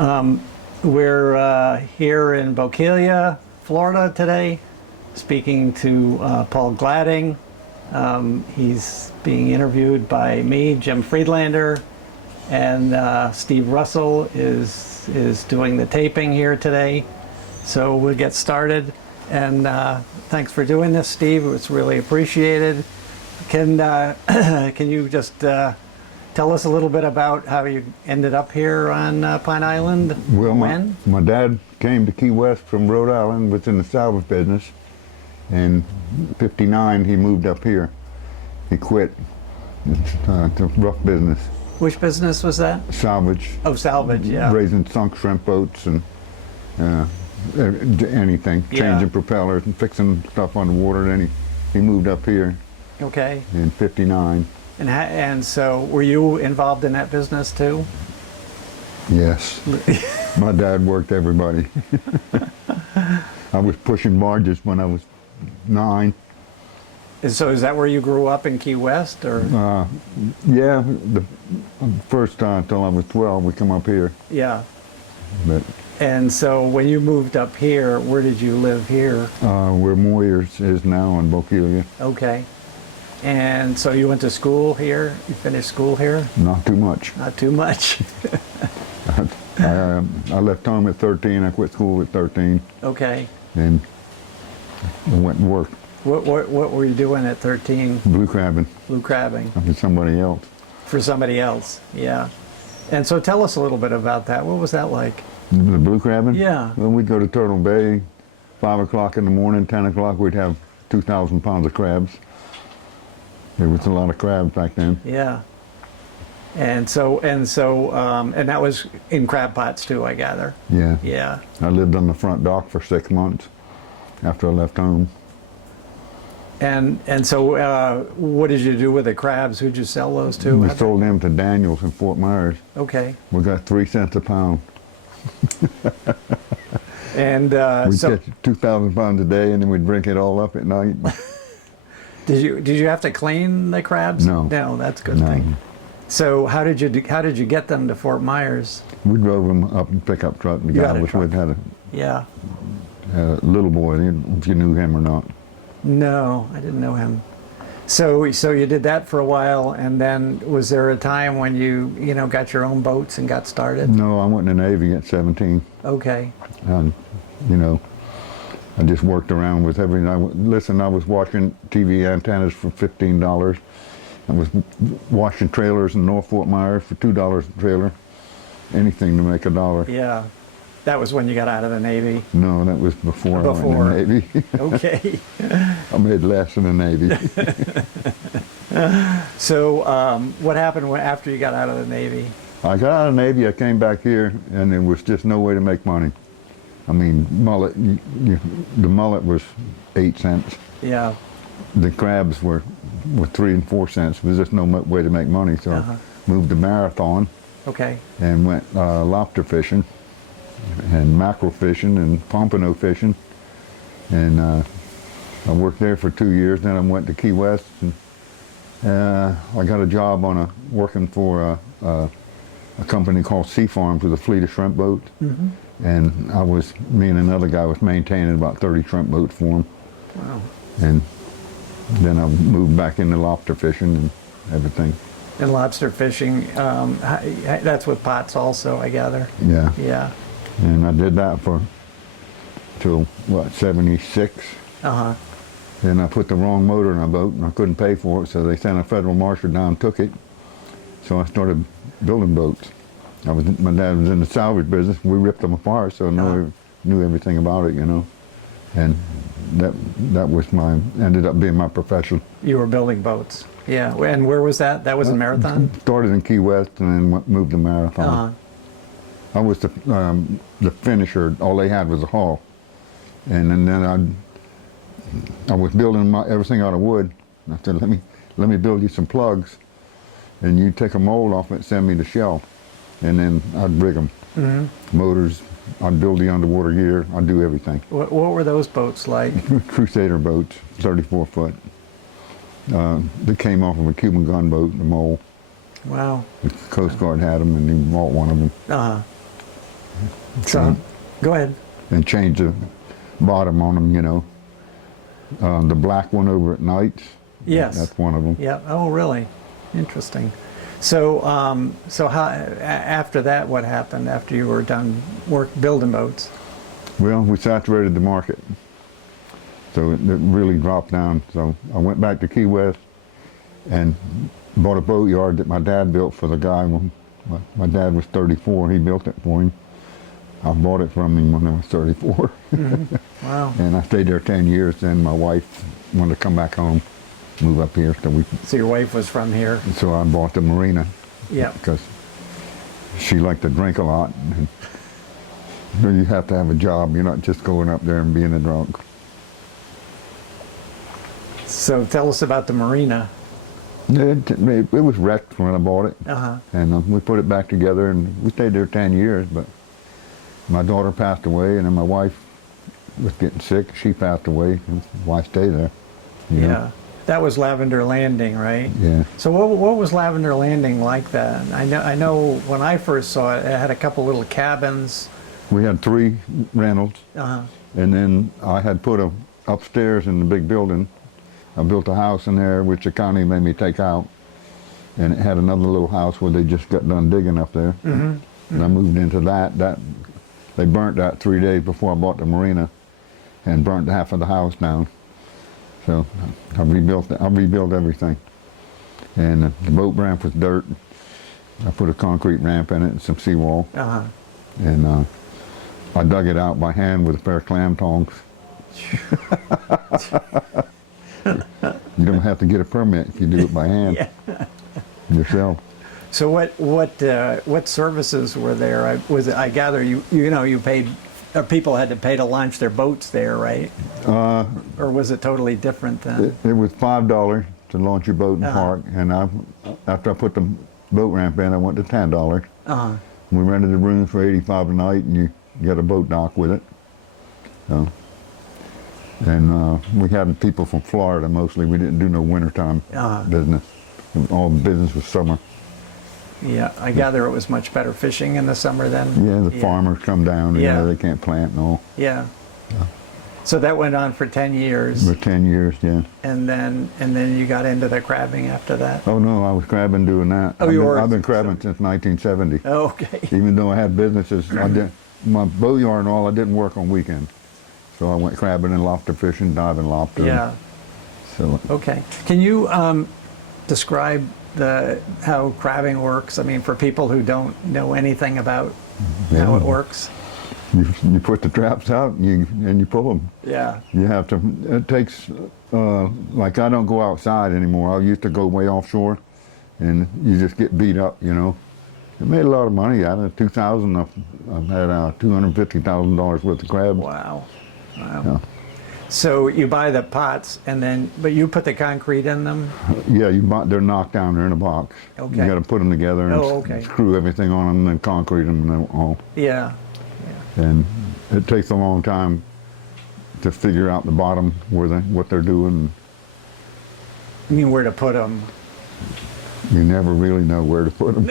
We're here in Bokelia, Florida today, speaking to Paul Gladding. He's being interviewed by me, Jim Friedlander, and Steve Russell is doing the taping here today. So we'll get started. And thanks for doing this, Steve. It's really appreciated. Can you just tell us a little bit about how you ended up here on Pine Island? Well, when? My dad came to Key West from Rhode Island, was in the salvage business. In '59, he moved up here. He quit. It's a rough business. Which business was that? Salvage. Oh, salvage, yeah. Raising sunk shrimp boats and anything. Yeah. Changing propellers and fixing stuff on the water. Then he moved up here Okay. in '59. And so were you involved in that business too? Yes. My dad worked everybody. I was pushing barges when I was 9. And so is that where you grew up in Key West, or? Yeah, the first time till I was 12, we come up here. Yeah. But And so when you moved up here, where did you live here? where Moyers is now in Bokelia. Okay. And so you went to school here? You finished school here? Not too much. Not too much. I left home at 13. I quit school at 13, Okay. and I went and worked What were you doing at 13? blue crabbing Blue crabbing for somebody else. for somebody else. Yeah. And so tell us a little bit about that. What was that like? The blue crabbing? Yeah. Well, we'd go to Turtle Bay, 5 o'clock in the morning, 10 o'clock, we'd have 2,000 pounds of crabs. There was a lot of crabs back then. Yeah. And that was in crab pots too, I gather. Yeah. Yeah. I lived on the front dock for 6 months after I left home. And so what did you do with the crabs? Who'd you sell those to? We sold them to Daniels in Fort Myers. Okay. We got 3 cents a pound. And We'd so catch 2,000 pounds a day, and then we'd drink it all up at night. did you have to clean the crabs? No. No, that's a good No. thing. So how did you get them to Fort Myers? We drove them up in pickup truck. The You guy had I a was truck. with had Yeah. a little boy, if you knew him or not. No, I didn't know him. So you did that for a while, and then was there a time when you got your own boats and got started? No, I went in the Navy at 17. Okay. And, I just worked around with everything. I was washing TV antennas for $15. I was washing trailers in North Fort Myers for $2 a trailer. Anything to make $1. Yeah. That was when you got out of the Navy. No, that was before I went in the Navy. Okay. I made less in the Navy. So what happened after you got out of the Navy? I got out of the Navy, I came back here, and there was just no way to make money. I mean, mullet, the mullet was 8 cents. Yeah. The crabs were 3 and 4 cents. There was just no way to make money, so I moved to Marathon Okay. and went lobster fishing and mackerel fishing and pompano fishing. And I worked there for 2 years. Then I went to Key West, and I got a job working for a company called Sea Farms with a fleet of shrimp boats. Mm-hmm. And me and another guy was maintaining about 30 shrimp boats for them. Wow. And then I moved back into lobster fishing and everything. And lobster fishing, that's with pots also, I gather. Yeah. Yeah. And I did that till 76. Uh-huh. Then I put the wrong motor in a boat and I couldn't pay for it, so they sent a federal marshal down and took it. So I started building boats. My dad was in the salvage business. We ripped them apart, so I knew everything about it, And that ended up being my profession. You were building boats. Yeah. And where was that? That was in Marathon? Started in Key West and then moved to Marathon. Uh-huh. I was the finisher. All they had was a hull, and then I was building everything out of wood. I said, let me build you some plugs, and you take a mold off it and send me the shell, and then I'd rig them. Mm-hmm. Motors, I'd build the underwater gear. I'd do everything. What were those boats like? Crusader boats, 34 foot. They came off of a Cuban gunboat, the mole. Wow. The Coast Guard had them, and he bought one of them. Uh-huh. So, go ahead. and change the bottom on them, you know. The black one over at night, Yes. that's one of them. Yeah. Oh, really? Interesting. So, so how after that, what happened after you were done building boats? Well, we saturated the market, so it really dropped down. So I went back to Key West and bought a boatyard that my dad built for the guy. When my dad was 34, he built it for him. I bought it from him when I was 34. Mm-hmm. Wow. And I stayed there 10 years. Then my wife wanted to come back home, move up here. So your wife was from here? So I bought the marina. Yeah. Because she liked to drink a lot. And you have to have a job. You're not just going up there and being a drunk. So tell us about the marina. It was wrecked when I bought it. Uh-huh. And we put it back together, and we stayed there 10 years. But my daughter passed away, and then my wife was getting sick. She passed away. Why stay there? You know? Yeah. That was Lavender Landing, right? Yeah. So what was Lavender Landing like then? I know when I first saw it, it had a couple little cabins. We had 3 rentals, Uh-huh. and then I had put upstairs in the big building. I built a house in there, which the county made me take out, and it had another little house where they just got done digging up there. Mm-hmm. And I moved into that. They burnt that 3 days before I bought the marina, and burnt half of the house down. So I rebuilt it. I rebuilt everything, and the boat ramp was dirt. I put a concrete ramp in it and some seawall, Uh-huh. and I dug it out by hand with a pair of clam tongs. You don't have to get a permit if you do it by hand. Yeah. Yourself. So what services were there? I gather you paid, or people had to pay to launch their boats there, right? Or was it totally different then? It was $5 to launch your boat and park, and after I put the boat ramp in, I went to $10. Uh-huh. We rented a room for $85 a night, and you got a boat dock with it. So, and we had people from Florida mostly. We didn't do no wintertime business. All the business was summer. Yeah, I gather it was much better fishing in the summer then? Yeah, the farmers come down, and Yeah. they can't plant and all. Yeah. So that went on for 10 years, For 10 years, yeah. and then you got into the crabbing after that? Oh no, I was crabbing doing that. Oh, you were? I've been crabbing since 1970. Oh, okay. Even though I had businesses, my boatyard and all, I didn't work on weekends. So I went crabbing and lobster fishing, diving lobster. Yeah. So Okay. Can you describe how crabbing works? I mean, for people who don't know anything about how it works. you put the traps out and you pull them. Yeah. You have to. It takes like I don't go outside anymore. I used to go way offshore, and you just get beat up. You know. It made a lot of money out of it. 2000, I've had $250,000 worth of crabs. Wow. Wow. Yeah. So you buy the pots, but you put the concrete in them? Yeah, they're knocked down. They're in a box. Okay. You got to put them together and okay. screw everything on them and then concrete them and all. Yeah. And it takes a long time to figure out the bottom what they're doing. You mean where to put them? You never really know where to put them.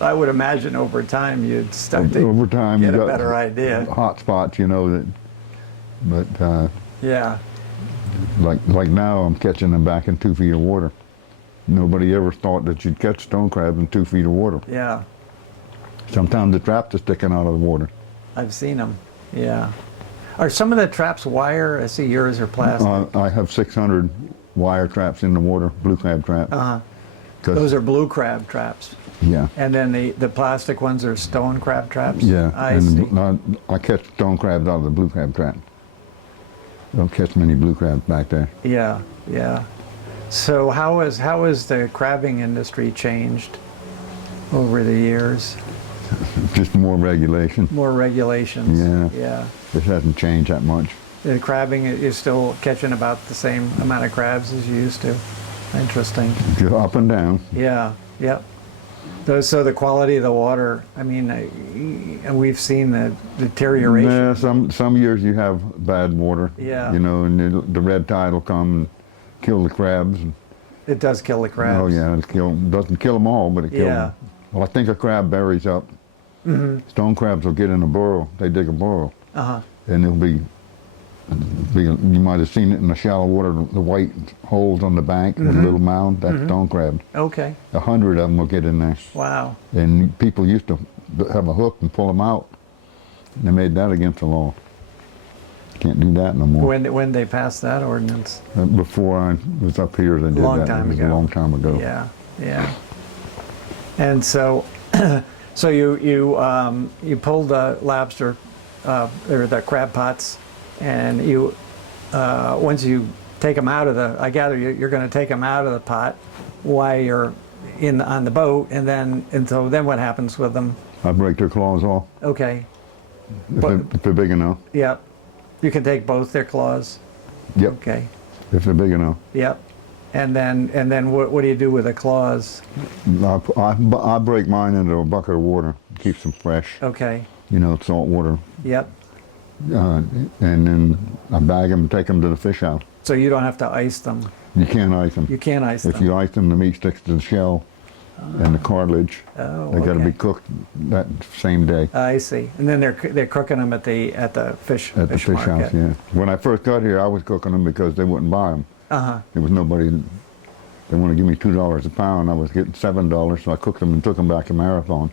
I would imagine over time you'd start to Over time, get you a got better idea. hot spots, you know that. But Yeah. like now, I'm catching them back in 2 feet of water. Nobody ever thought that you'd catch stone crabs in 2 feet of water. Yeah. Sometimes the traps are sticking out of the water. I've seen them. Yeah. Are some of the traps wire? I see yours are plastic. I have 600 wire traps in the water, blue crab trap. Those are blue crab traps. Yeah. And then the plastic ones are stone crab traps? Yeah, I see. and I catch stone crabs out of the blue crab trap. Don't catch many blue crabs back there. Yeah, yeah. So how has the crabbing industry changed over the years? Just more regulation. More regulations. Yeah. Yeah. It hasn't changed that much. The crabbing is still catching about the same amount of crabs as you used to. Interesting. Just up and down. Yeah. Yep. So the quality of the water, I mean, we've seen the deterioration. Yeah, some years you have bad water. Yeah. You know, and the red tide will come and kill the crabs. It does kill the crabs. Oh yeah, doesn't kill them all, but it Yeah. Well, I think a crab buries up. Stone crabs will get in a burrow. They dig a burrow, and it'll be. You might have seen it in the shallow water, the white holes on the bank with a little mound. That's stone crab. Okay. 100 of them will get in there. Wow. And people used to have a hook and pull them out. They made that against the law. Can't do that no more. When they passed that ordinance? Before I was up here, they did Long that. time It was ago. a long time ago. Yeah, yeah. And so, so you pulled the lobster or the crab pots, and you once you take them out of the, I gather you're going to take them out of the pot while you're on the boat, and so then what happens with them? I break their claws off Okay. if they're big enough. Yep. You can take both their claws. Yep. Okay. If they're big enough. Yep. And then what do you do with the claws? I break mine into a bucket of water. Keeps them fresh. Okay. You know, salt water. Yep. And then I bag them and take them to the fish house. So you don't have to ice them. You can't ice them. You can't ice If them. you ice them, the meat sticks to the shell and the cartilage. Oh, They got to okay. be cooked that same day I see. And then they're cooking them at the fish at the fish market. house. Yeah. When I first got here, I was cooking them because they wouldn't buy them. There was nobody. They wanted to give me $2 a pound. I was getting $7, so I cooked them and took them back to Marathon.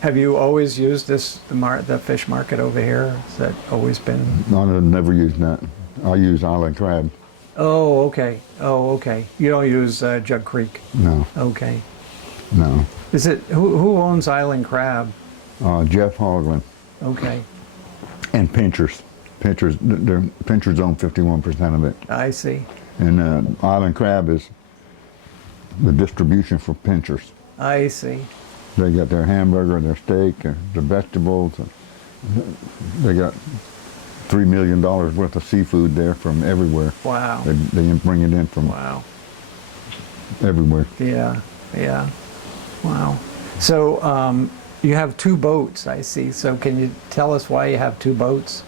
Have you always used the fish market over here? Has that always been? No, I've never used that. I use island crab. Oh, okay. Oh, okay. You don't use Jug Creek. No, Okay. no. Is it who owns Island Crab? Jeff Hoagland Okay. and Pinchers. Pinchers own 51% of it. I see. And island crab is the distribution for Pinchers. I see. They got their hamburger, their steak, their vegetables. They got $3 million worth of seafood there from everywhere. Wow. They bring it in from Wow. everywhere. Yeah. Yeah. Wow. So you have two boats, I see. So can you tell us why you have two boats?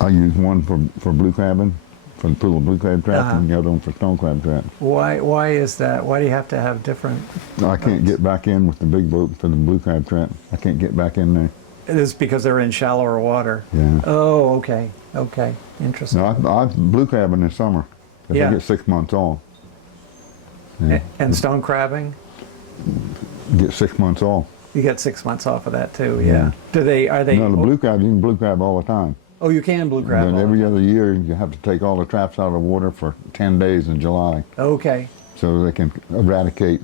I use one for blue crabbing, for the pool of blue crab trapping, and the other one for stone crab trapping. Why is that? Why do you have to have different? I can't get back in with the big boat for the blue crab trap. I can't get back in there. It is because they're in shallower water. Yeah. Oh, okay. Okay. Interesting. No, I blue crabbing this summer. 'Cause Yeah. I get 6 months off. Yeah. And stone crabbing? Get 6 months off. You get 6 months off of that too, Yeah. yeah. Are they? No, the blue crab, you can blue crab all the time. Oh, you can blue crab. Then all every the other year, you have to take all the traps out of the water for 10 days in July, time. Okay. so they can eradicate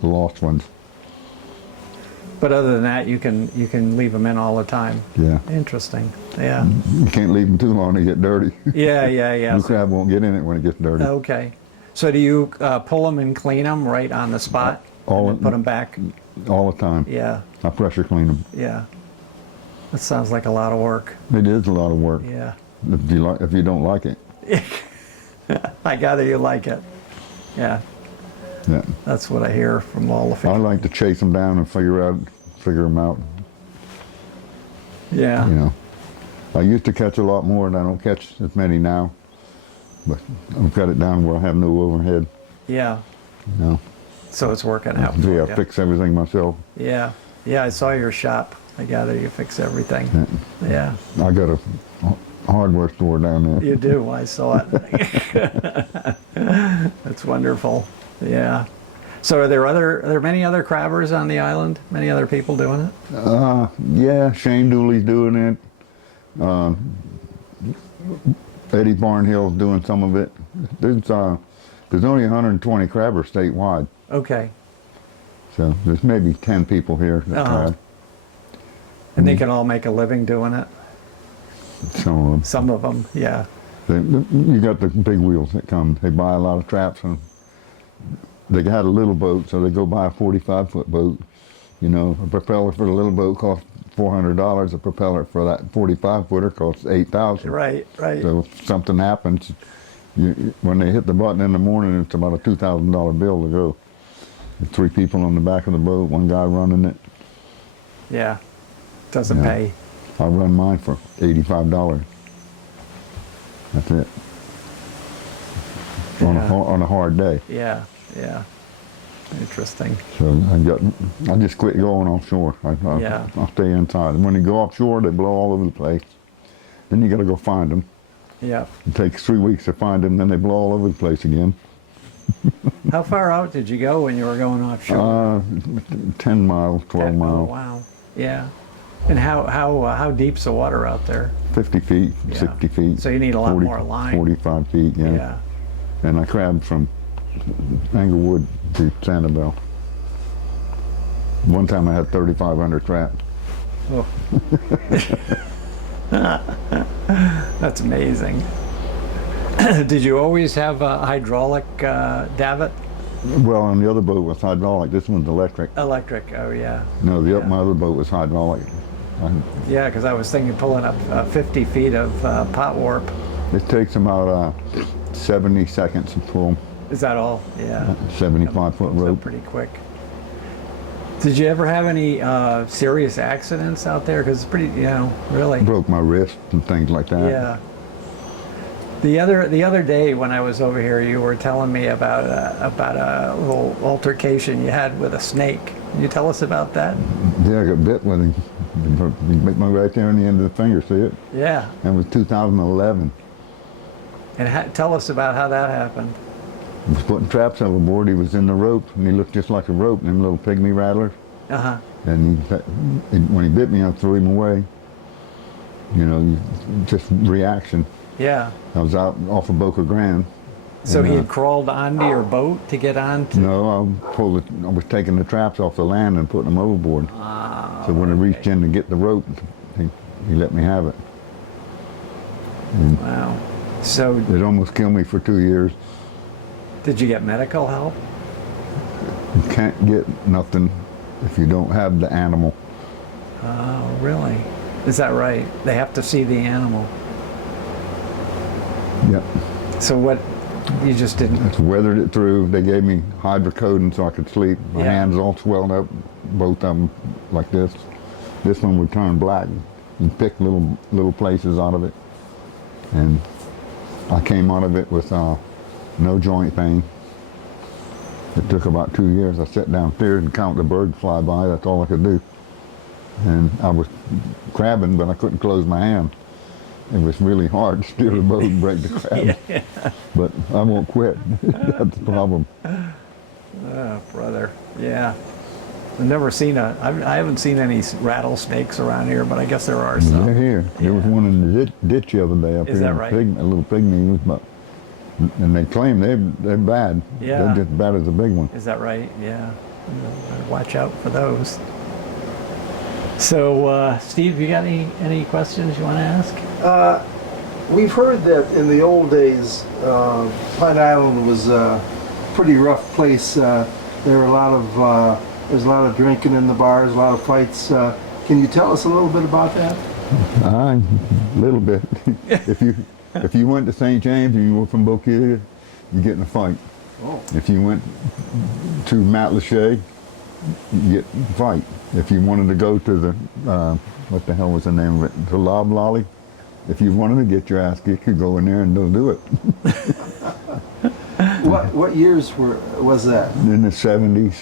the lost ones. But other than that, you can leave them in all the time. Yeah. Interesting. Yeah. You can't leave them too long; they get dirty. Yeah, yeah, yeah. Blue crab won't get in it when it gets dirty. Okay. So do you pull them and clean them right on the spot? All- and then put them back? All the time. Yeah, I pressure clean them. yeah. That sounds like a lot of work. It is a lot of work. Yeah. If you don't like it. I gather you like it. Yeah, Yeah. that's what I hear from all the I fish. like to chase them down and figure them out. Yeah. You know, I used to catch a lot more, and I don't catch as many now. But I've got it down where I have no overhead. Yeah. You know, So it's working out. see, I for you. fix everything myself. Yeah. Yeah, I saw your shop. I gather you fix everything. Yeah. I got a hardware store down there. You do. I saw it. That's wonderful. Yeah. So are there many other crabbers on the island? Many other people doing it? Yeah, Shane Dooley's doing it. Eddie Barnhill's doing some of it. There's only 120 crabbers statewide, Okay. so there's maybe 10 people here that crab. And they can all make a living doing it? Some of Some of them, yeah. them. You got the big wheels that come. They buy a lot of traps, and they had a little boat, so they go buy a 45-foot boat. You know, a propeller for the little boat costs $400. A propeller for that 45-footer costs $8,000. Right, right. So if something happens, when they hit the button in the morning, it's about a $2,000 bill to go. There's 3 people on the back of the boat, 1 guy running it. Yeah. Doesn't Yeah. pay. I run mine for $85. That's it. Yeah. On a hard day. Yeah, yeah. Interesting. So I just quit going offshore. Yeah. I'll stay inside. And when you go offshore, they blow all over the place. Then you got to go find them. Yeah. It takes 3 weeks to find them, then they blow all over the place again. How far out did you go when you were going offshore? 10 miles, 12 Oh, miles, wow. Yeah. And how deep's the water out there? 50 feet, Yeah. 60 feet. So you need a lot more line. 45 feet, yeah. Yeah. And I crabbed from Englewood to Sanibel. One time I had 3,500 traps. Oh. That's amazing. Did you always have a hydraulic davit? Well, on the other boat was hydraulic. This one's electric. Electric, oh yeah. No, Yeah. my other boat was hydraulic. Yeah, because I was thinking pulling up 50 feet of pot warp. It takes about 70 seconds to pull Is that all? Yeah. 75-foot So rope. pretty quick. Did you ever have any serious accidents out there? Because it's pretty, really. Broke my wrist and things like that. Yeah. The other day when I was over here, you were telling me about a little altercation you had with a snake. Can you tell us about that? Yeah, I got bit with him. He bit me right there on the end of the finger, see it? Yeah. That was 2011. And tell us about how that happened. I was putting traps overboard. He was in the rope, and he looked just like a rope, them little pygmy rattlers. Uh-huh. And when he bit me, I threw him away. Just reaction. Yeah. I was out off of Boca Grande. So and, he had crawled onto your boat to get on to... No, I was taking the traps off the land and putting them overboard. Ah, So when I reached in to get the rope, he let me have it. And wow. So it almost killed me for 2 years. did you get medical help? You can't get nothing if you don't have the animal. Oh, really? Is that right? They have to see the animal. Yep. So what, you just didn't... It's weathered it through. They gave me hydrocodone so I could sleep. My Yeah. hands all swelled up, both of them like this. This one would turn black. You pick little places out of it. And I came out of it with no joint pain. It took about 2 years. I sat downstairs and counted the birds fly by. That's all I could do. And I was crabbing, but I couldn't close my hand. It was really hard to steer the boat and break the crab. Yeah. But I won't quit. That's the problem. Oh, brother. Yeah. I've never seen I haven't seen any rattlesnakes around here, but I guess there are some. They're here. There was Yeah. one in the ditch the other day up Is here. that right? A little pygmy. And they claim they're bad. Yeah. They're just bad as a big one. Is that right? Yeah. Better watch out for those. So, Steve, you got any questions you want to ask? We've heard that in the old days, Pine Island was a pretty rough place. There were there's a lot of drinking in the bars, a lot of fights. Can you tell us a little bit about that? A little bit. If you went to St. James and you were from Boquilla, you get in a fight. Oh. If you went to Matlacha, you get a fight. If you wanted to go to the, what the hell was the name of it, to Loblolly, if you wanted to get your ass kicked, you could go in there and they'll do it. What years was that? In the 70s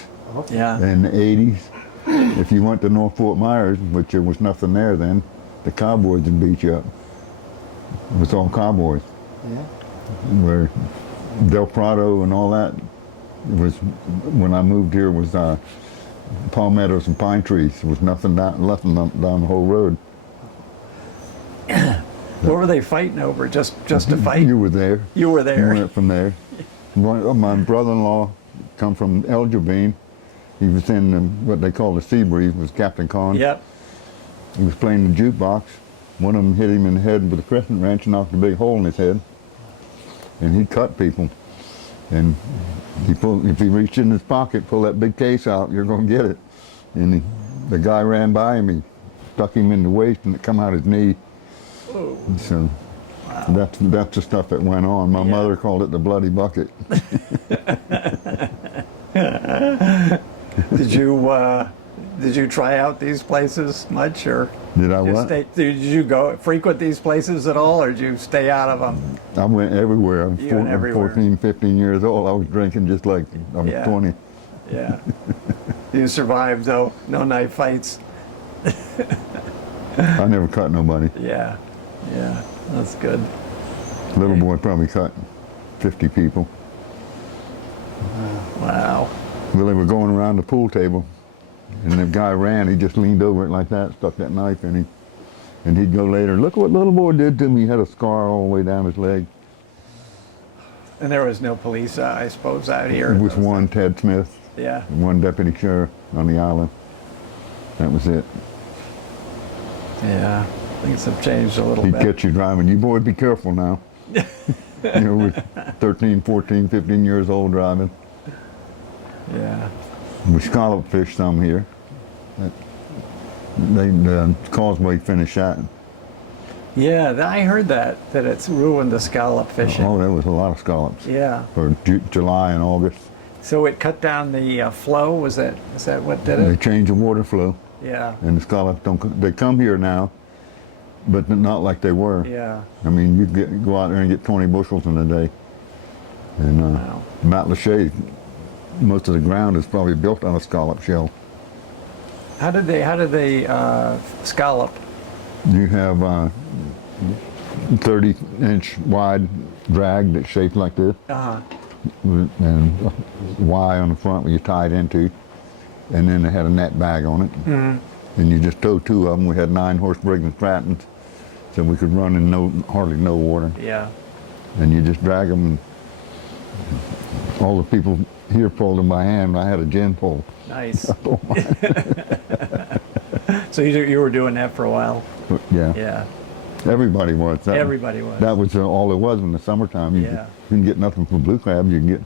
Yeah. and the 80s. If you went to North Fort Myers, which there was nothing there then, the cowboys would beat you up. It was all cowboys. Yeah. Where Del Prado and all that was, when I moved here, was palmettos and pine trees. There was nothing down the whole road. What were they fighting over? Just to fight? You were there. You were You there. went from there. My brother-in-law come from El Jabin. He was in what they call the Sea Breeze, was Captain Con. Yep. He was playing the jukebox. One of them hit him in the head with a crescent wrench and knocked a big hole in his head. And he cut people. And if he reached in his pocket, pull that big case out, you're going to get it. And the guy ran by him, he stuck him in the waist and it come out his knee. Oh. So that's the stuff that went on. My mother called it the bloody bucket. Did you try out these places much, or Did I what? did you go frequent these places at all, or did you stay out of them? I went everywhere. I'm You went everywhere. 14, 15 years old. I was drinking just like I was Yeah. 20. Yeah. You survived though. No knife fights. I never cut nobody. Yeah. Yeah. That's good. Little boy probably cut 50 people. Wow. Well, they were going around the pool table, and the guy ran. He just leaned over it like that, stuck that knife in him, and he'd go later, look what little boy did to me. He had a scar all the way down his leg. And there was no police, I suppose, out here. It was one, Ted Smith, Yeah. and one deputy sheriff on the island. That was it. Yeah. Things have changed a little He'd bit. catch you driving. You boys be careful now. You know, with 13, 14, 15 years old driving. Yeah. We scallop fish some here. The causeway finished that. Yeah, I heard that it's ruined the scallop fishing. Oh, there was a lot of scallops Yeah. for July and August. So it cut down the flow. Is that what did They it? changed the water flow, Yeah. and the scallops they come here now, but not like they were. Yeah. I mean, you go out there and get 20 bushels in a day. And Wow. Matlacha, most of the ground is probably built on a scallop shell. How did they scallop? You have 30-inch wide drag that's shaped like this, Uh-huh. and Y on the front where you tie it into, and then they had a net bag on it. Mm-hmm. And you just tow two of them. We had 9-horse Briggs and Strattons, so we could run in hardly no water. Yeah. And you just drag them. And all the people here pulled them by hand. I had a gin pole. Nice. So you were doing that for a while? Yeah. Yeah. Everybody was. Everybody was. That was all there was in the summertime. You Yeah. couldn't get nothing from blue crab. You can get,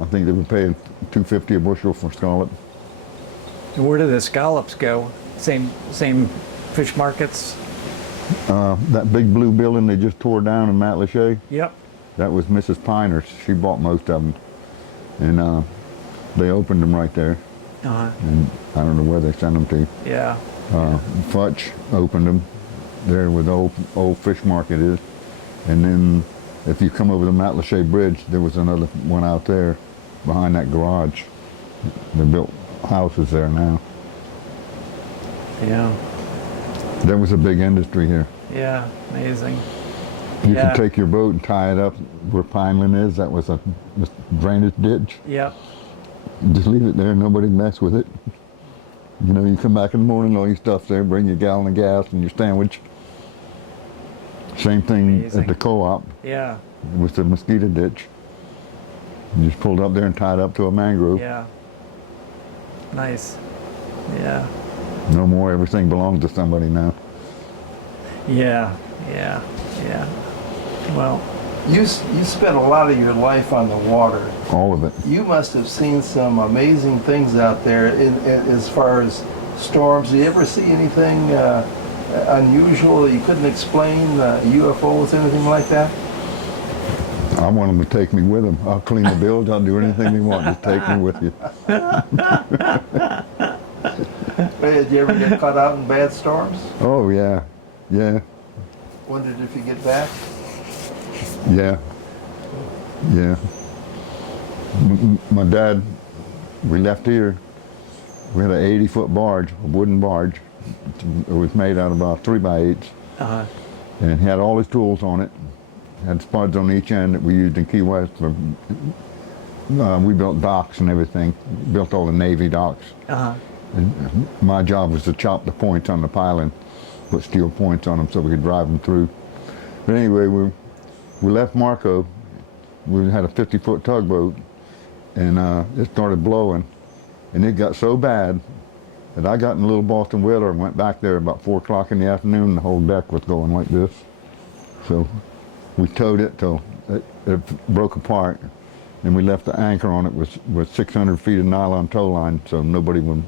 I think they were paying $2.50 a bushel for scallop. And where did the scallops go? Same fish markets? That big blue building they just tore down in Matlacha, Yep. that was Mrs. Piner's. She bought most of them. And they opened them right there. Uh-huh. And I don't know where they sent them to. Yeah. Futch opened them there where the old fish market is. And then if you come over the Matlacha Bridge, there was another one out there behind that garage. They built houses there now. Yeah. There was a big industry here. Yeah. Amazing. You Yeah. could take your boat and tie it up where Pineland is. That was a drainage ditch. Yep. Just leave it there, nobody mess with it. You know, you come back in the morning, all your stuff's there, bring your gallon of gas and your sandwich. Same thing Amazing. at the co-op Yeah. with the mosquito ditch. You just pulled up there and tied up to a mangrove. Yeah. Nice. Yeah. No more, everything belongs to somebody now. Yeah. Yeah. Yeah. Well, You spent a lot of your life on the water. All of it. You must have seen some amazing things out there as far as storms. Did you ever see anything unusual you couldn't explain? UFOs, anything like that? I want them to take me with them. I'll clean the bills, I'll do anything they want, just take me with you. Did you ever get caught out in bad storms? Oh yeah, yeah, Wondered if you get back? yeah, yeah. My dad, we left here, we had an 80-foot barge, a wooden barge. It was made out of about 3x8s, uh-huh. and it had all his tools on it. Had spuds on each end that we used in Key West. We built docks and everything, built all the Navy docks. Uh-huh. And my job was to chop the points on the piling, put steel points on them so we could drive them through. But anyway, we left Marco. We had a 50-foot tugboat, and it started blowing, and it got so bad that I got in a little Boston Whaler and went back there about 4 o'clock in the afternoon, and the whole deck was going like this. So we towed it till it broke apart, and we left the anchor on it with 600 feet of nylon tow line so nobody would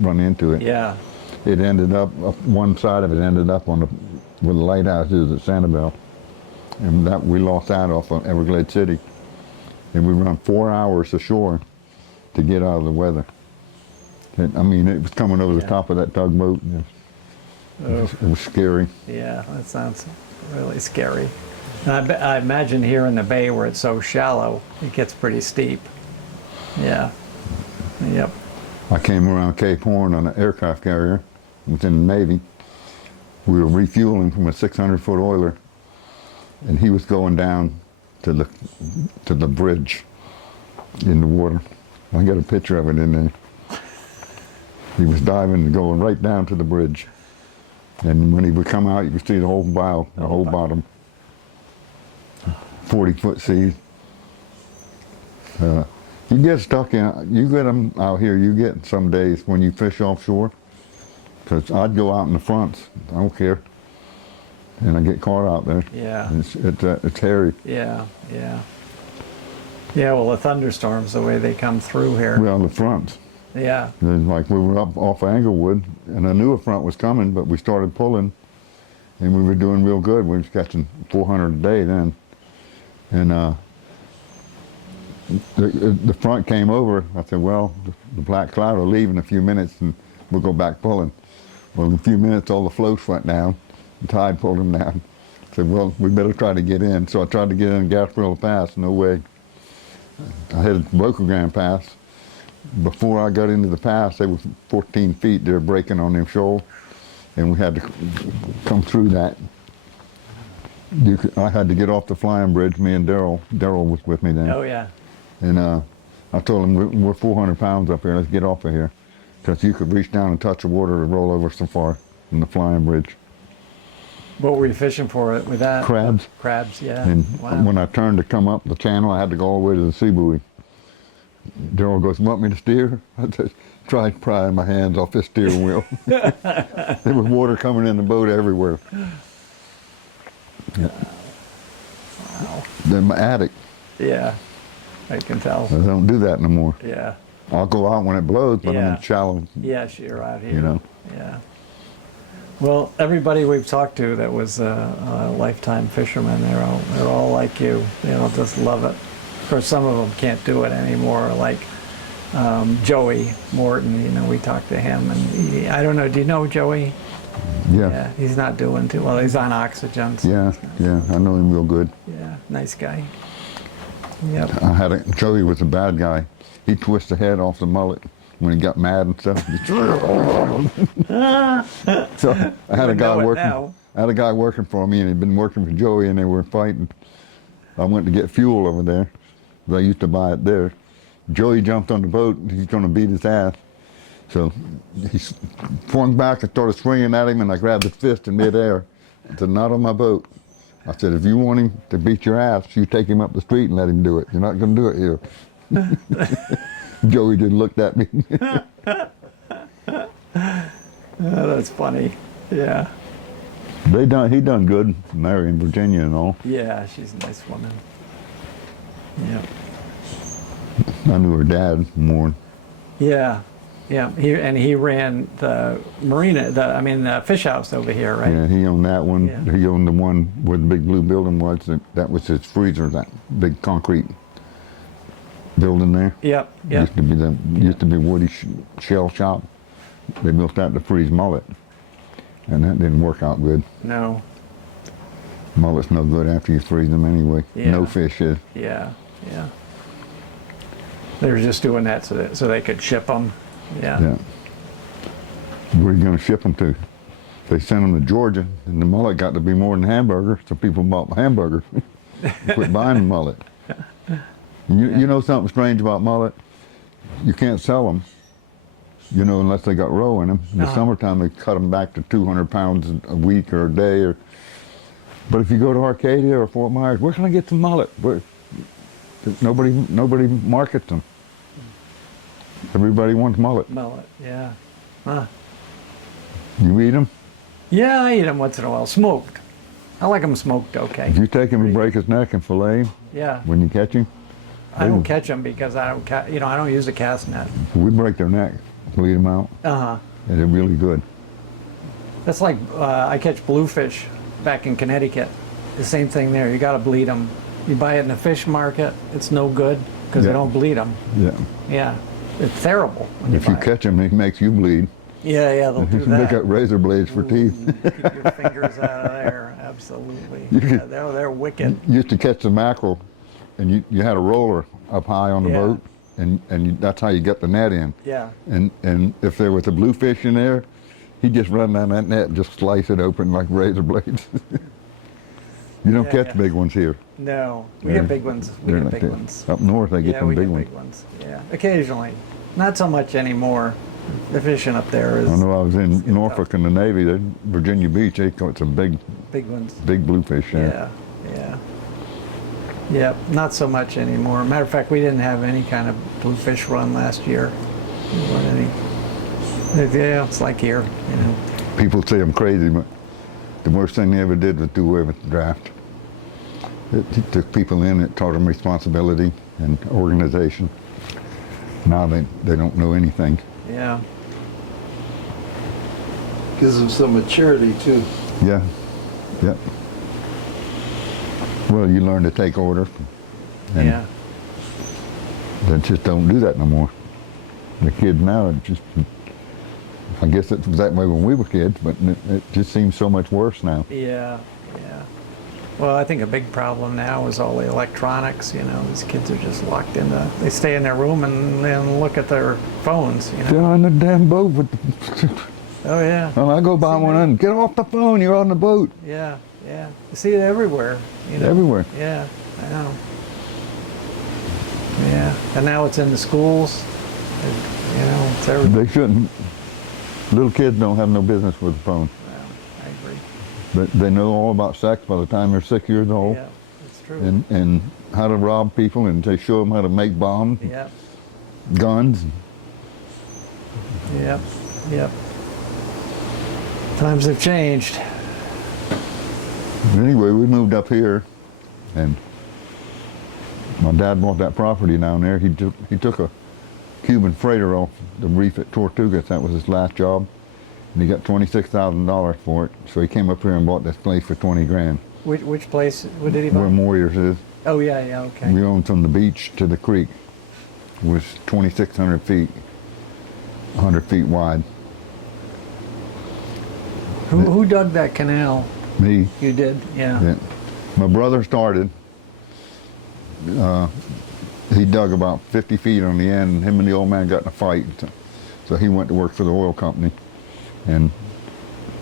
run into it. Yeah. It ended up, one side of it ended up on where the lighthouses at Sanibel. And that we lost that off on Everglades City. And we run 4 hours ashore to get out of the weather. And, I mean, it was coming over the top of that tugboat. It was scary. Yeah, that sounds really scary. And I imagine here in the bay where it's so shallow, it gets pretty steep. Yeah. I came around Cape Horn on an aircraft carrier within the Navy. We were refueling from a 600-foot oiler, and he was going down to the bridge in the water. I got a picture of it in there. He was diving and going right down to the bridge. And when he would come out, you could see the whole bow, the whole bottom. 40-foot seas. You get stuck in, you get them out here, you get some days when you fish offshore, because I'd go out in the fronts, I don't care, and I get caught out there. Yeah. It's hairy. Yeah, yeah. Yeah, well, the thunderstorms, the way they come through here. Well, the fronts. Yeah. Like we were up off Englewood, and I knew a front was coming, but we started pulling, and we were doing real good. We were catching 400 a day then. And the front came over. I said, well, the black cloud will leave in a few minutes and we'll go back pulling. Well, in a few minutes, all the floats went down. The tide pulled them down. I said, well, we better try to get in. So I tried to get in Gasparilla Pass. No way. I had Bocogram Pass. Before I got into the pass, they were 14 feet. They were breaking on them shoals, and we had to come through that. I had to get off the flying bridge. Me and Daryl was with me then. Oh, yeah. And I told him, we're 400 pounds up here, let's get off of here. Because you could reach down and touch the water and roll over so far in the flying bridge. What were you fishing for with that? Crabs. Crabs, yeah. And wow. when I turned to come up the channel, I had to go all the way to the sea buoy. Daryl goes, want me to steer? I said, try prying my hands off this steering wheel. There was water coming in the boat everywhere. Yeah. Wow. Then my attic. Yeah, I can tell. I don't do that no more. Yeah. I'll go out when it blows, but I'm Yeah. in shallow. Yeah, you're out here. You know. Yeah. Well, everybody we've talked to that was a lifetime fisherman, they're all like you. You know, just love it. Of course, some of them can't do it anymore. Like Joey Morton. You know, we talked to him, and I don't know. Do you know Joey? Yeah. Yeah, he's not doing too well. He's on oxygen. So Yeah, yeah, I know him real good. yeah, nice guy. Yep. Joey was a bad guy. He twisted the head off the mullet when he got mad and stuff. So I had a guy working. I had a guy working for me, and he'd been working for Joey, and they were fighting. I went to get fuel over there. I used to buy it there. Joey jumped on the boat, and he's going to beat his ass. So he swung back and started swinging at him, and I grabbed his fist in midair. I said, not on my boat. I said, if you want him to beat your ass, you take him up the street and let him do it. You're not going to do it here. Joey just looked at me. Oh, that's funny. Yeah. He done good, marrying Virginia and all. Yeah, she's a nice woman. Yeah. I knew her dad more. Yeah. Yeah. He ran the marina, the fish house over here, right? Yeah, he owned that one. Yeah. He owned the one where the big blue building was. That was his freezer, that big concrete building there. Yep. Yep. Used to be Woody Shell Shop. They built that to freeze mullet, and that didn't work out good. No. Mullet's no good after you freeze them anyway. Yeah. No fish is. Yeah. Yeah. They were just doing that so they could ship them. Yeah. Yeah. Where are you going to ship them to? They sent them to Georgia, and the mullet got to be more than hamburger, so people bought hamburgers. Quit buying the mullet. You know something strange about mullet? You can't sell them, unless they got roe in them. In the summertime, they cut them back to 200 pounds a week or a day. But if you go to Arcadia or Fort Myers, where can I get some mullet? Nobody markets them. Everybody wants mullet. Mullet, yeah. Huh. You eat them? Yeah, I eat them once in a while. Smoked. I like them smoked, okay. If you take him and break his neck and fillet him Yeah. when you catch him, I don't catch them because I don't use a cast net. we break their neck, bleed them out, Uh-huh. and they're really good. That's like I catch bluefish back in Connecticut. The same thing there. You got to bleed them. You buy it in the fish market, it's no good because they Yeah. don't bleed them. Yeah. Yeah. It's terrible when If you buy it. catch them, it makes you bleed. Yeah, they'll do They that. got razor blades for teeth. Keep your fingers out of there. Absolutely. You Yeah, they're wicked. You used to catch the mackerel, and you had a roller up high on the Yeah. boat, that's how you get the net in. Yeah. And if there was a bluefish in there, he'd just run down that net and just slice it open like razor blades. You don't Yeah, catch big ones here. No, we They're- get big ones. We they're get like big that. ones. Up north, they get Yeah, them we big get ones. big ones. Yeah, occasionally. Not so much anymore. The fishing up there is I know I was in getting Norfolk in the Navy, Virginia Beach, they caught some big big ones. bluefish there. Yeah, yeah. Yep, not so much anymore. Matter of fact, we didn't have any kind of bluefish run last year. There weren't any. Yeah, it's like here, you know. People say I'm crazy, but the worst thing they ever did was do away with the draft. It took people in, it taught them responsibility and organization. Now they don't know anything. Yeah, Gives them some maturity too. Yeah, yeah. Well, you learn to take order, and yeah. they just don't do that no more. The kids now, I guess it was that way when we were kids, but it just seems so much worse now. Yeah, yeah. Well, I think a big problem now is all the electronics. You know, these kids are just locked into. They stay in their room and then look at their phones. You know. They're on the damn boat with the, Oh yeah. well, I go by See one that? and get off the phone, you're on the boat. Yeah, yeah. You see it everywhere. You know. Everywhere. Yeah, I know. Yeah, and now it's in the schools. You know, it's everywhere. They shouldn't. Little kids don't have no business with the phone. Well, I agree. But they know all about sex by the time they're 6 years old. Yeah, it's true. And how to rob people, and they show them how to make bombs, Yep, guns. yep, yep. Times have changed. Anyway, we moved up here, and my dad bought that property down there. He took a Cuban freighter off the reef at Tortugas. That was his last job, and he got $26,000 for it. So he came up here and bought this place for 20 grand. Which place? What did he Where buy? Warriors is. Oh yeah, yeah. Okay. We owned from the beach to the creek. It was 2,600 feet, 100 feet wide. Who dug that canal? Me. You did? Yeah. Yeah. My brother started. He dug about 50 feet on the end, and him and the old man got in a fight. So he went to work for the oil company, and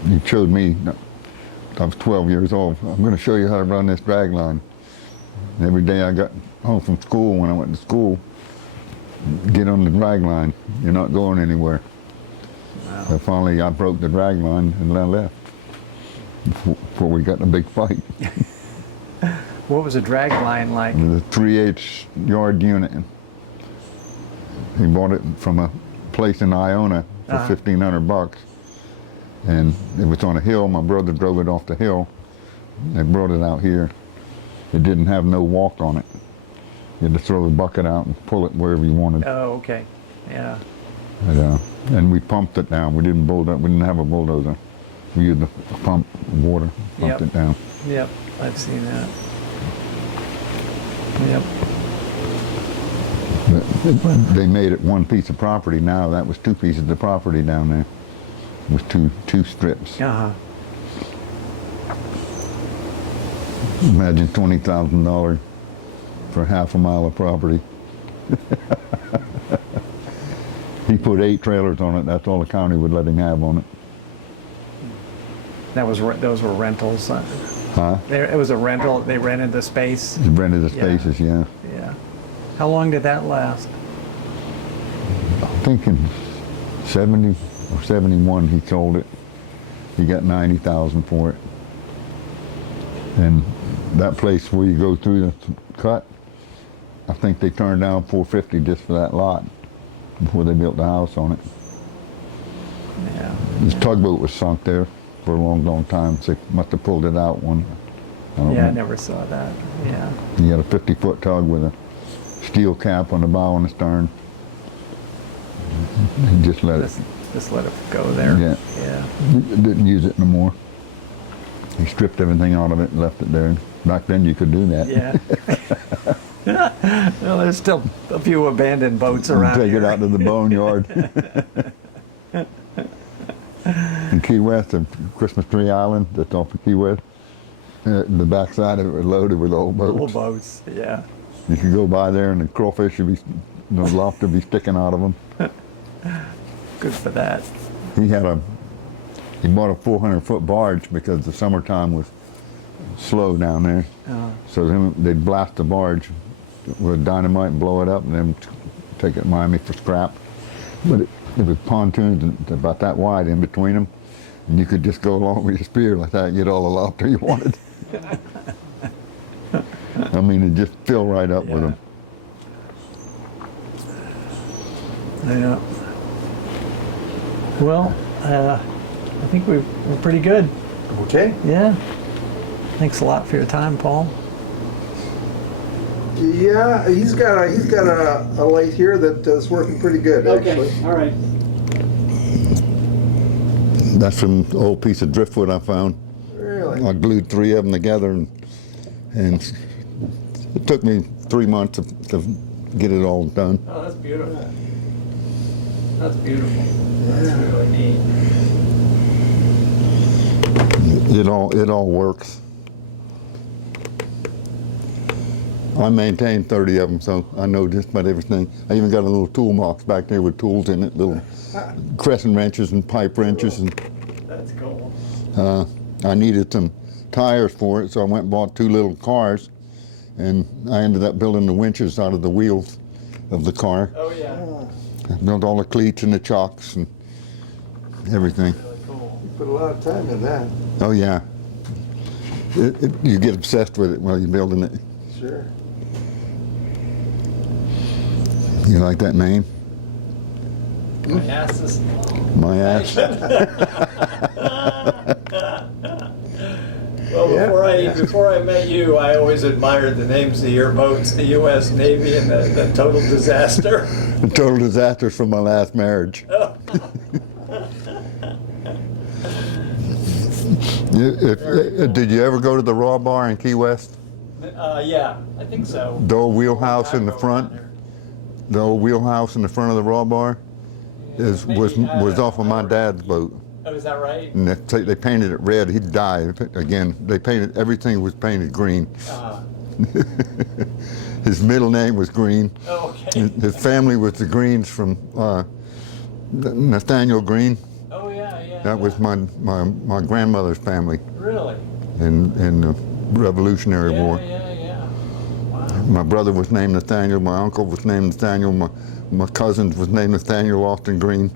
he showed me. I was 12 years old. I'm going to show you how to run this drag line. And every day I got home from school, when I went to school, get on the drag line. You're not going anywhere. Wow. So finally I broke the drag line and I left before we got in a big fight. What was a drag line like? It was a 3/8 yard unit. He bought it from a place in Iona for Uh-huh. $1,500, and it was on a hill. My brother drove it off the hill. They brought it out here. It didn't have no walk on it. You had to throw the bucket out and pull it wherever you wanted. Oh, okay. Yeah. And we pumped it down. We didn't bulldoze. We didn't have a bulldozer. We used a pump, water, pumped Yep. it down. Yep. I've seen that. Yep. But they made it one piece of property now. That was two pieces of property down there. It was two strips. Uh-huh. Imagine $20,000 for half a mile of property. He put 8 trailers on it. That's all the county would let him have on it. Those were rentals. Huh? It was a rental. They rented the space. He rented the Yeah. spaces, yeah. Yeah. How long did that last? I'm thinking 70 or 71 he sold it. He got 90,000 for it. And that place where you go through the cut, I think they turned down 450 just for that lot before they built the house on it. Yeah. This tugboat was sunk there for a long, long time. So they must have pulled it out one. I don't Yeah, I know. never saw that. Yeah. He had a 50-foot tug with a steel cap on the bow and the stern. He just let it. Just let it go there. Yeah. Yeah. Didn't use it no more. He stripped everything out of it and left it there. Back then you could do that. Yeah. Well, there's still a few abandoned boats around Take here. it out to the boneyard. In Key West, on Christmas Tree Island, that's off of Key West, the backside of it was loaded with old boats. Old boats. Yeah. You could go by there and the crawfish would be the lobster be sticking out of them. Good for that. He bought a 400-foot barge because the summertime was slow down there. Oh. So then they'd blast the barge with dynamite and blow it up and then take it to Miami for scrap. But it was pontoons about that wide in between them. And you could just go along with your spear like that and get all the lobster you wanted. I mean, it just filled right up with them. Yeah. Well, I think we're pretty good. Okay. Yeah. Thanks a lot for your time, Paul. Yeah, he's got a light here that is working pretty good, actually. All right. That's from an old piece of driftwood I found. Really? I glued 3 of them together and it took me 3 months to get it all done. Oh, that's beautiful. That's beautiful. That's really neat. It all works. I maintain 30 of them, so I know just about everything. I even got a little toolbox back there with tools in it, little crescent wrenches and pipe wrenches. And That's cool. I needed some tires for it, so I went and bought 2 little cars, and I ended up building the winches out of the wheels of the car. Oh, yeah. I built all the cleats and the chocks and everything. Really cool. You put a lot of time in that. Oh yeah. You get obsessed with it while you're building it. Sure. You like that name? My ass is long. My ass. Well, Yeah. before I met you, I always admired the names of your boats, the U.S. Navy and the Total Disaster. Total disaster from my last marriage. Did you ever go to the Raw Bar in Key West? Yeah, I think so. The old wheelhouse in the front. The old wheelhouse in the front of the Raw Bar was off of my dad's boat. Oh, is that right? And they painted it red. He died again. They painted everything was painted green. His middle name was Green. Oh, okay. His family was the Greens from Nathaniel Green. Oh, yeah. That was my grandmother's family Really? in the Revolutionary War. Yeah. Wow. My brother was named Nathaniel. My uncle was named Nathaniel. My cousin was named Nathaniel Austin Green.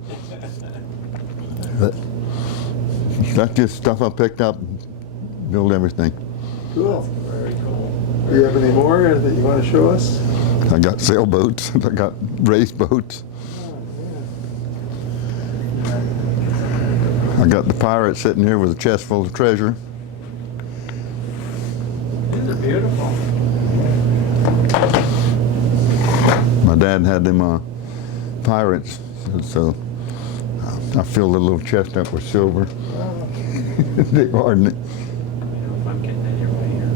That's just stuff I picked up, build everything. Cool. Very cool. Do you have any more that you want to show us? I got sailboats. I got race boats. I got the pirate sitting here with a chest full of treasure. These are beautiful. My dad had them pirates, so I filled the little chest up with silver. They hardened it. I don't know if I'm getting in your way here.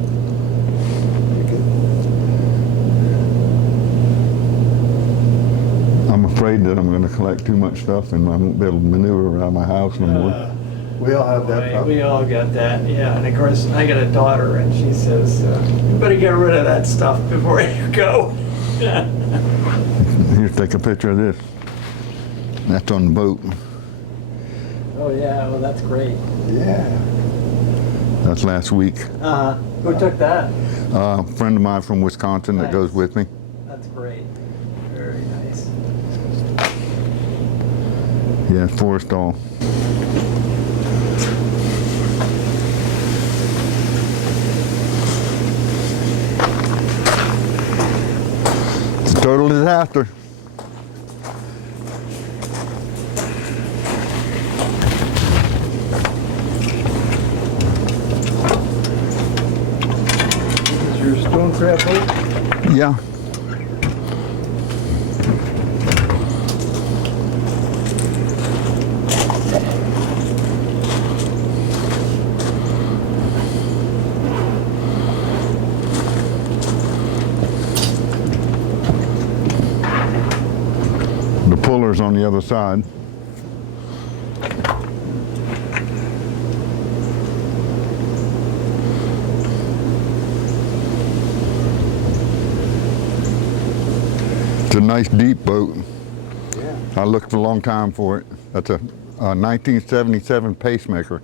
I'm afraid that I'm going to collect too much stuff and I won't be able to maneuver around my house no more. We all have that problem. We all got that, yeah. And of course, I got a daughter, and she says, "You better get rid of that stuff before you go." Here, take a picture of this. That's on the boat. Oh yeah, well that's great. Yeah. That's last week. Who took that? A friend of mine from Wisconsin that Nice. goes with me. That's great. Very nice. Yeah, Forrestal. It's a total disaster. Is your stone crab boat? Yeah. The puller's on the other side. It's a nice deep boat. Yeah. I looked a long time for it. That's a 1977 pacemaker.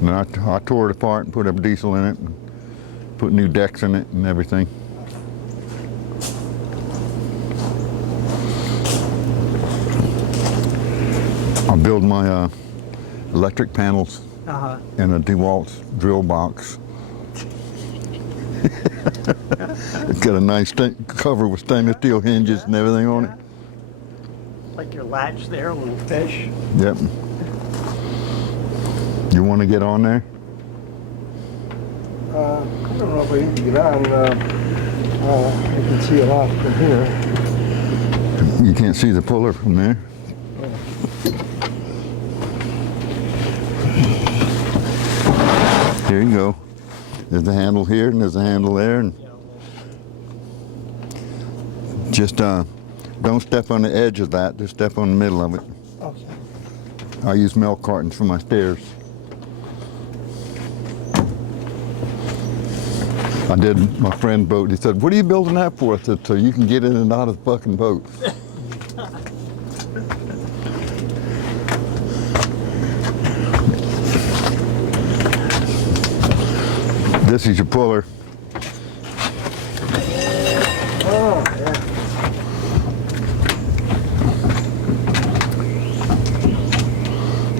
And I tore it apart and put up diesel in it, and put new decks in it and everything. I build my electric panels Uh-huh. in a DeWalt drill box. It's got a nice cover with stainless steel hinges and everything on it. Like your latch there, a little fish. Yep. You want to get on there? I don't know if I need to get on. I can see a lot from here. You can't see the puller from there. Here you go. There's the handle here and there's a handle there. And just don't step on the edge of that. Just step on the middle of it. Okay. I use milk cartons for my stairs. I did my friend's boat. He said, "What are you building that for?" I said, "So you can get in and out of the fucking boat." This is your puller. Oh, yeah.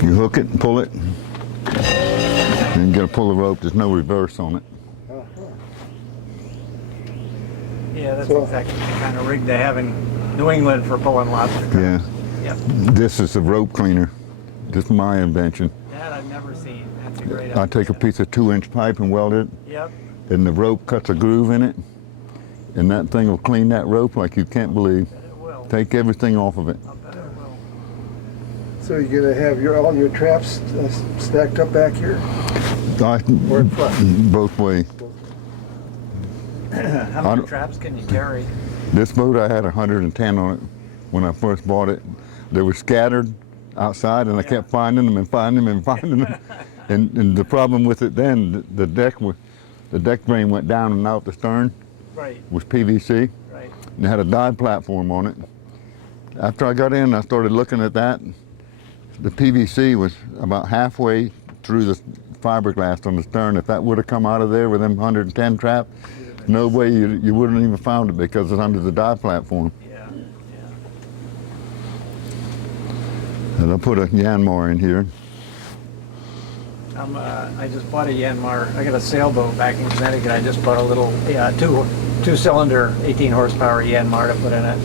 You hook it and pull it. And you gotta pull the rope. There's no reverse on it. Yeah, that's So- exactly the kind of rig they have in New England for pulling lobster Yeah. traps. Yep. This is a rope cleaner. This is my invention. That I've never seen. That's a great I take a piece of 2-inch pipe and weld it, Yep. and the rope cuts a groove in it, and that thing will clean that rope like you can't believe. Bet it will. Take everything off of it. I bet it will. So you're gonna have all your traps stacked up back here, or in front? Both ways. How I many don't- traps can you carry? This boat I had 110 on it when I first bought it. They were scattered outside, and I kept finding them and finding them and finding them. And the problem with it then, the deck frame went down and out the stern Right, was PVC, right. and it had a dive platform on it. After I got in, I started looking at that. The PVC was about halfway through the fiberglass on the stern. If that would have come out of there with them 110 traps, no way you wouldn't even found it because it's under the dive platform. Yeah, And I put a Yanmar in here. yeah. I just bought a Yanmar. I got a sailboat back in Connecticut. I just bought a little two-cylinder 18 horsepower Yanmar to put in it.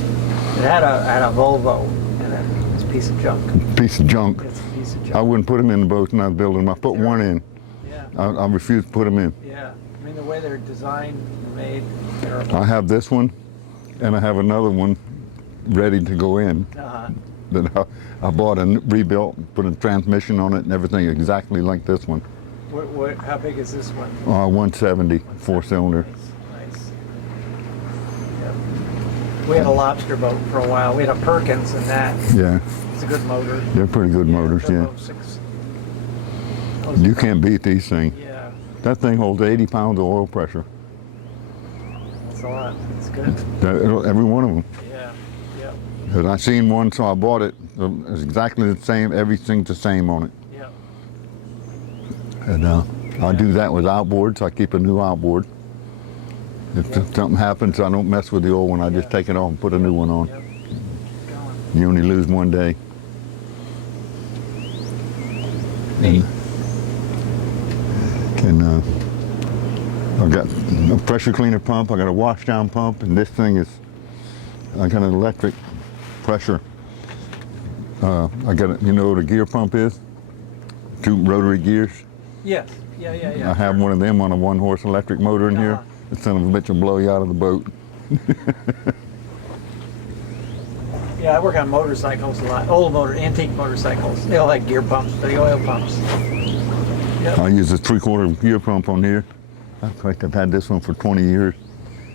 It had a Volvo in it. It's a piece of junk. Piece of junk. It's a piece of junk. I wouldn't put them in the boat when I was building them. I put one in. Yeah, I refused to put them in. yeah. I mean, the way they're designed and made, terrible. I have this one, and I have another one ready to go in. Uh-huh. That I bought and rebuilt, put a transmission on it and everything exactly like this one. How big is this one? 170, 4-cylinder. Nice. Yep. We had a lobster boat for a while. We had a Perkins and that. Yeah, It's a good motor. they're pretty good motors, yeah. Turbo 6. You can't beat these things. Yeah, That thing holds 80 pounds of oil pressure. that's a lot. It's good. Every one of them. Yeah, yeah, And I seen one, so I bought it. It's exactly the same. Everything's the same on it. yeah. And I do that with outboards. I keep a new outboard. If something happens, I don't mess with the old one. I just take it off and put a new one on. Yep. Going. You only lose one day. Neat. And I've got a pressure cleaner pump. I got a wash down pump, and this thing is I got an electric pressure. I got you know what a gear pump is? 2 rotary gears. Yes. Yeah, yeah, yeah. I have one of them on a 1-horse electric motor in here. Uh-huh. The son of a bitch will blow you out of the boat. Yeah, I work on motorcycles a lot. Antique motorcycles. They all have gear pumps, the oil pumps. Yep. I use a 3/4 gear pump on here. In fact, I've had this one for 20 years,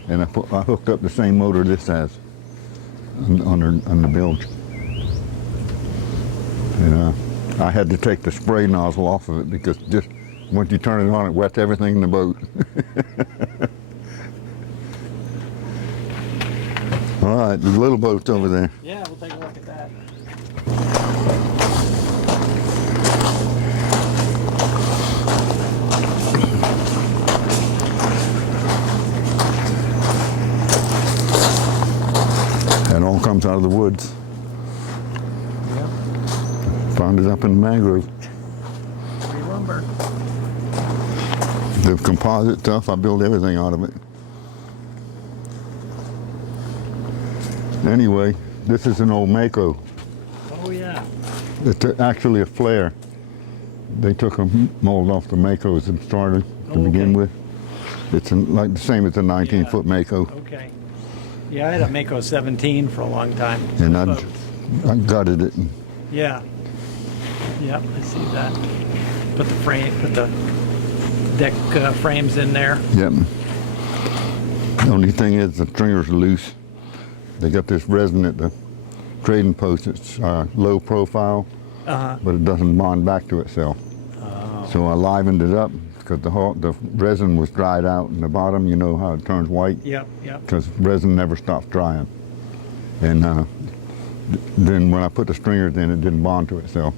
and I hooked up the same motor this has on the bilge. And I had to take the spray nozzle off of it because just once you turn it on, it wets everything in the boat. All right, the little boat's over there. Yeah, we'll take a look at that. That all comes out of the woods. Yep, Found it up in the mangrove. free lumber. The composite stuff, I build everything out of it. Anyway, this is an old Mako. Oh yeah. It's actually a flare. They took a mold off the Makos and started to begin with. It's like the same as a 19-foot Mako. Okay. Yeah, I had a Mako 17 for a long time. And Boats. I gutted it. Yeah. Yep, I see that. Put the deck frames in there. Yep. The only thing is the stringer's loose. They got this resin at the trading post. It's low profile, but it doesn't bond back to itself. Oh. So I livened it up because the resin was dried out in the bottom. You know how it turns white? Yep, yep. Because resin never stops drying. And then when I put the stringers in, it didn't bond to itself.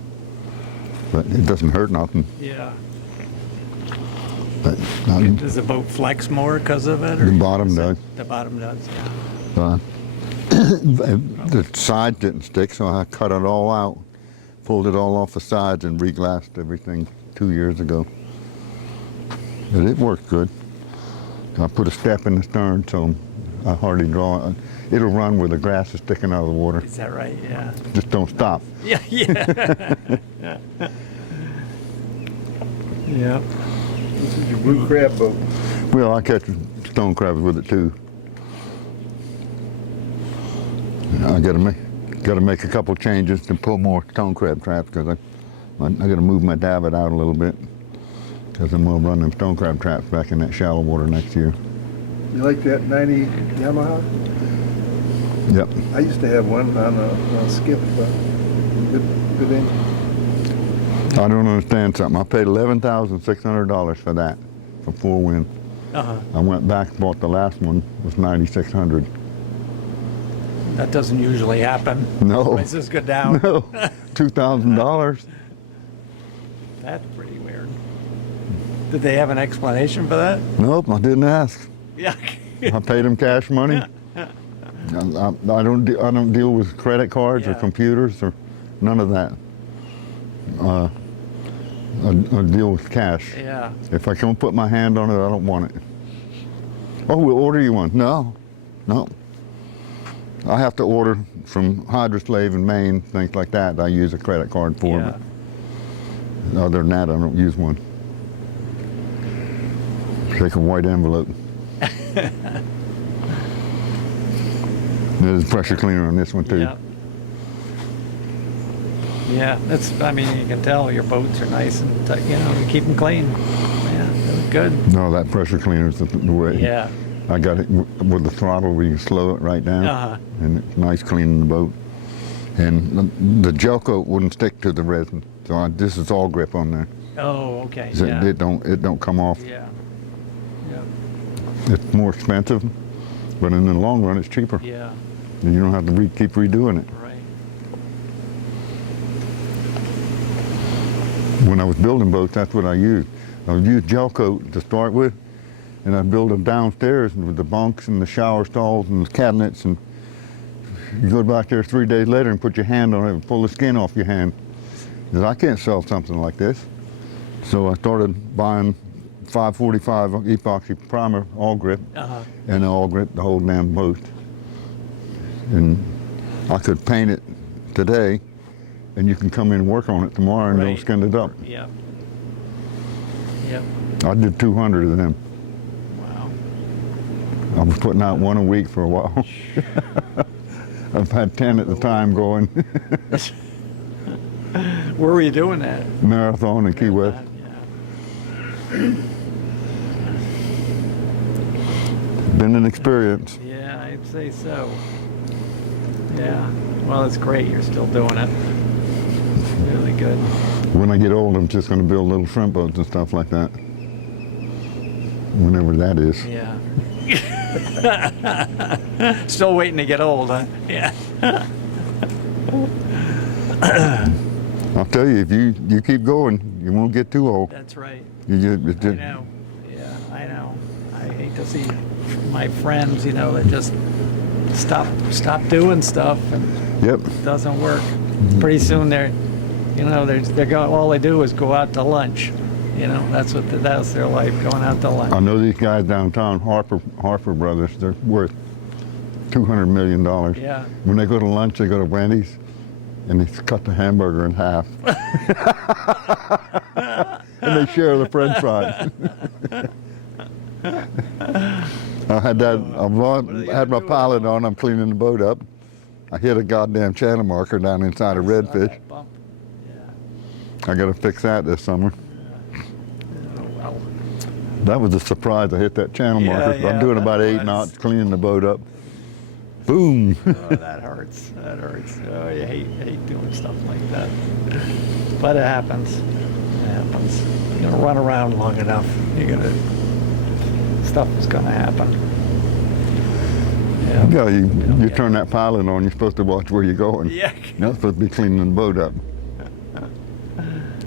But it doesn't hurt nothing. Yeah. But, Does the boat flex more because of it? Or the bottom does. The bottom does, yeah. The sides didn't stick, so I cut it all out, pulled it all off the sides, and reglassed everything 2 years ago. But it worked good. I put a step in the stern, so I hardly draw it. It'll run where the grass is sticking out of the water. Is that right? Yeah. Just don't stop. Yeah, yeah. Yep. This is your blue crab boat. Well, I catch stone crabs with it too. I gotta make a couple changes to pull more stone crab traps because I gotta move my davit out a little bit because I'm gonna run them stone crab traps back in that shallow water next year. You like that 90 Yamaha? Yep. I used to have one on a skiff. Good engine. I don't understand something. I paid $11,600 for that, for 4-wind. I went back and bought the last one, it was $9,600. That doesn't usually happen. No. Prices go down. No, $2,000. That's pretty weird. Did they have an explanation for that? Nope, I didn't ask. Yeah. I paid them cash money. I don't deal with credit cards or Yeah. computers or none of that. I deal with cash. Yeah. If I can't put my hand on it, I don't want it. Oh, we'll order you one. No. I have to order from Hydroslave in Maine, things like that. I use a credit card for Yeah. it. Other than that, I don't use one. Take a white envelope. There's a pressure cleaner on this one too. Yeah. Yeah, I mean, you can tell your boats are nice and, you keep them clean. Yeah, they look good. No, that pressure cleaner is the way. Yeah. I got it with the throttle where you can slow it right down. And it's nice cleaning the boat. And the gel coat wouldn't stick to the resin. So this is all grip on there. Oh, okay. So Yeah. it don't come off. Yeah. Yeah. It's more expensive, but in the long run, it's cheaper. Yeah. And you don't have to keep redoing it. Right. When I was building boats, that's what I used. I would use gel coat to start with, and I'd build them downstairs with the bunks and the shower stalls and the cabinets, and you go back there 3 days later and put your hand on it and pull the skin off your hand. Because I can't sell something like this. So I started buying 545 epoxy primer, all grip, and all grip the whole damn boat. And I could paint it today, and you can come in and work on it tomorrow and they'll skin it up. Yeah. Yep. I did 200 of them. Wow. I was putting out one a week for a while. I've had 10 at the time going. Where were you doing that? Marathon in Key West. Yeah. Been an experience. Yeah, I'd say so. Yeah. Well, it's great you're still doing it. Really good. When I get old, I'm just going to build little shrimp boats and stuff like that. whenever that is. Yeah. Still waiting to get old, huh? Yeah. I'll tell you, if you keep going, you won't get too old. That's right. You just, I know. Yeah, I know. I hate to see my friends, you know, that just stop doing stuff and Yep. it doesn't work. Pretty soon they're going. All they do is go out to lunch. You know, that's their life, going out to lunch. I know these guys downtown, Harper Brothers. They're worth $200 million. Yeah. When they go to lunch, they go to Wendy's, and they cut the hamburger in half, and they share the French fries. I had that. I had my pilot on. I'm cleaning the boat up. I hit a goddamn channel marker down inside a redfish. That bump. Yeah. I got to fix that this summer. Oh, well. That was a surprise. I hit that channel Yeah, marker. yeah, I'm doing that about 8 was. knots, cleaning the boat up. Boom. Oh, that hurts. That hurts. Oh, you hate doing stuff like that. But it happens. It happens. You're gonna run around long enough. Stuff is gonna happen. Yeah. Yeah, you turn that pilot on, you're supposed to watch where you're going. Yeah. You're not supposed to be cleaning the boat up.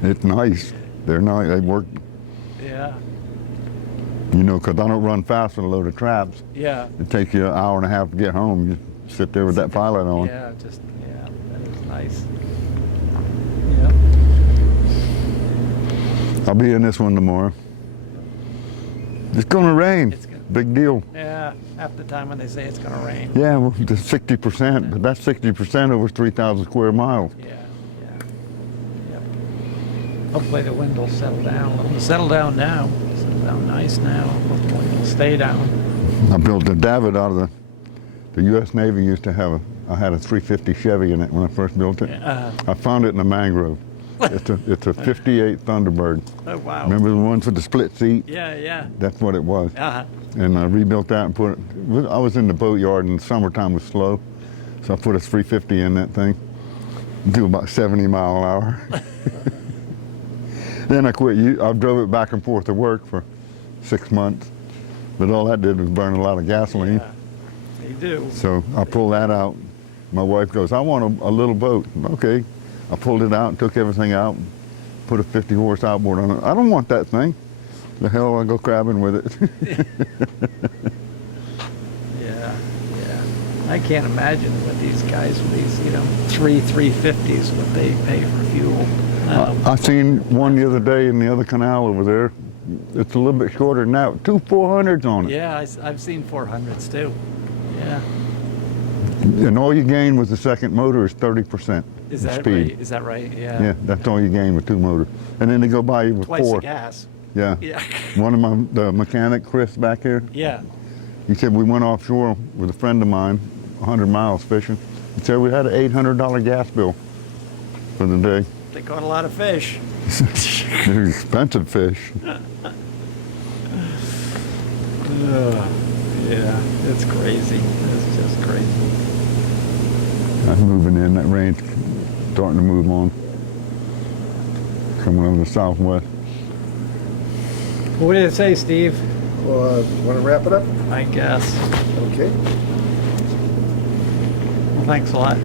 It's nice. They're nice. They work, Yeah. you know, because I don't run fast with a load of traps. Yeah. It takes you an hour and a half to get home. You sit there with that pilot on. Yeah. That is nice. Yeah. I'll be in this one tomorrow. It's gonna rain. Big deal. Yeah. Half the time when they say it's gonna rain. Yeah, well, the 60%, but that's 60% over 3,000 square miles. Yeah. Yep. Hopefully the wind will settle down. It'll settle down now. Settle down nice now. Hopefully it'll stay down. I built a David out of the U.S. Navy used to have I had a 350 Chevy in it when I first built it. I found it in a mangrove. It's a 58 Thunderbird. Oh, wow. Remember the ones with the split seat? Yeah. That's what it was. Uh-huh. And I rebuilt that and put it, I was in the boatyard and the summertime was slow. So I put a 350 in that thing. Do about 70 mile an hour. Then I quit. I drove it back and forth to work for 6 months. But all that did was burn a lot of gasoline. Yeah. They do. So I pulled that out. My wife goes, I want a little boat. Okay. I pulled it out, took everything out, put a 50 horse outboard on it. I don't want that thing. The hell I go crabbing with it. Yeah. I can't imagine what these guys with these, 350s, what they pay for fuel. I seen one the other day in the other canal over there. It's a little bit shorter than that. 2 400s on it. Yeah, I've seen 400s too. Yeah. And all you gain with the second motor is 30%. Is that speed. right? Is that right? Yeah. Yeah, that's all you gain with 2 motors. And then they go by you with Twice 4. the gas. Yeah. Yeah. One of the mechanic, Chris, back here, Yeah. he said we went offshore with a friend of mine, 100 miles fishing. He said we had an $800 gas bill for the day. They caught a lot of fish. They're expensive fish. Yeah, it's crazy. It's just crazy. I'm moving in. That rain's starting to move on. Coming over the southwest. What did it say, Steve? Well, want to wrap it up? I guess. Okay. Well, thanks a lot.